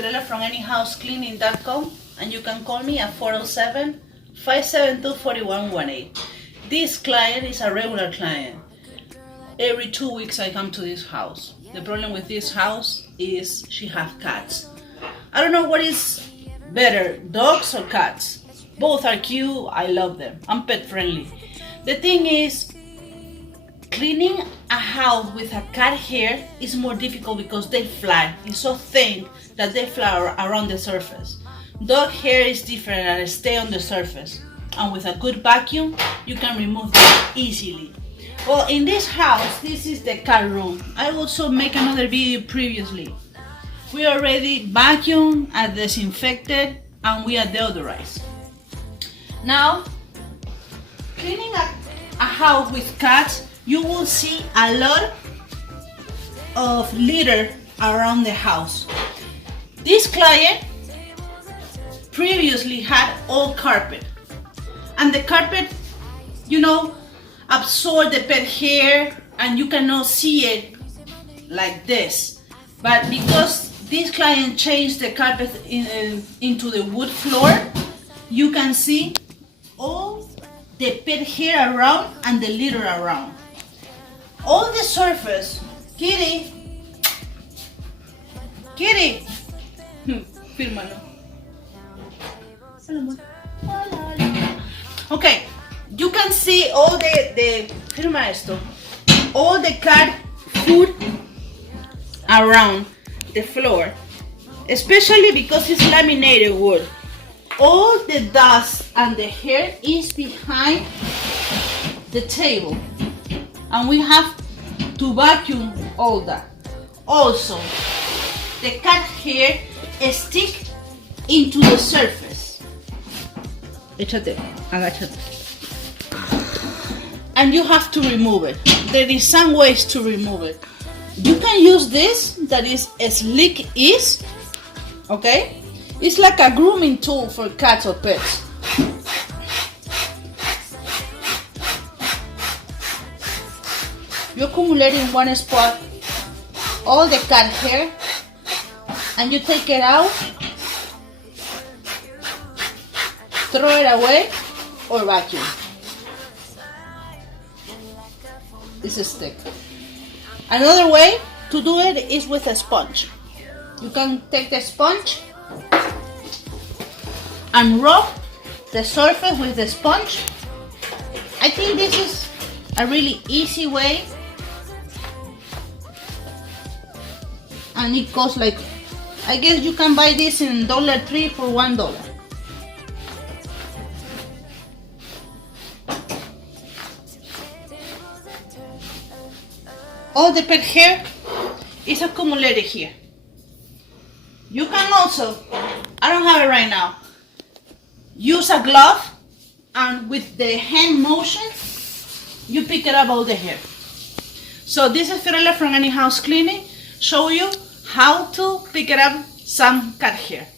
Fiorella from anyhousecleaning.com, and you can call me at 407-572-4118. This client is a regular client. Every 2 weeks I come to this house. The problem with this house is she has cats. I don't know what is better, dogs or cats. Both are cute, I love them. I'm pet friendly. The thing is, cleaning a house with a cat hair is more difficult because they fly. It's so thin that they fly around the surface. Dog hair is different and stay on the surface. And with a good vacuum, you can remove them easily. Well, in this house, this is the cat room. I also make another video previously. We already vacuumed and disinfected, and we are deodorized. Now, cleaning a house with cats, you will see a lot of litter around the house. This client previously had all carpet, and the carpet, absorb the pet hair and you cannot see it like this. But because this client changed the carpet into the wood floor, you can see all the pet hair around and the litter around. All the surface, Kitty, fírmalo. Okay, you can see all firma esto, all the cat food around the floor, especially because it's laminated wood. All the dust and the hair is behind the table, and we have to vacuum all that. Also, the cat hair stick into the surface. Échate, agáchate. And you have to remove it. There is some ways to remove it. You can use this, that is Slick Ease, okay? It's like a grooming tool for cats or pets. You accumulate in one spot all the cat hair, and you take it out, throw it away, or vacuum. This is stick. Another way to do it is with a sponge. You can take the sponge and rub the surface with the sponge. I think this is a really easy way, and it costs like, I guess you can buy this in Dollar Tree for $1. All the pet hair is accumulated here. You can also, I don't have it right now, use a glove, and with the hand motion, you pick it up all the hair. So this is Fiorella from Any House Cleaning, show you how to pick it up some cat hair.